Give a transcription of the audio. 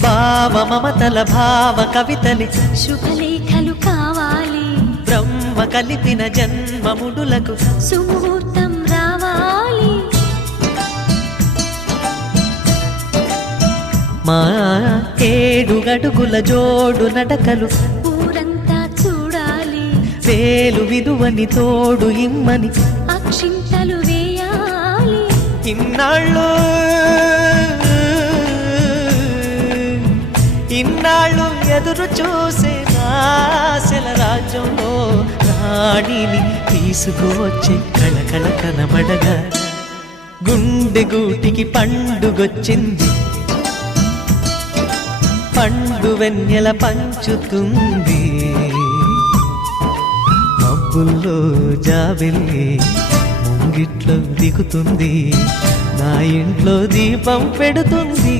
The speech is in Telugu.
భావ మమతల భావ కవితలి శుభలేఖలు కావాలి, బ్రహ్మ కలిపిన జన్మముడులకు సుముహూర్తం రావాలి. మా 7 అడుగుల జోడు నడకలు ఊరంతా చూడాలి, వేలు విలువని తోడు ఇమ్మని అక్షింతలు వేయాలి. ఇన్నాళ్ళు ఎదురు చూసే ఆశల రాజ్యంలో రాణిని తీసుకువచ్చే కళకళ కనబడగా గుండె గూటికి పండుగొచ్చింది, పండు వెన్నెల పంచుతుంది. మబ్బుల్లో జాబిల్లి ముంగిట్లో దిగుతుంది, నా ఇంట్లో దీపం పెడుతుంది.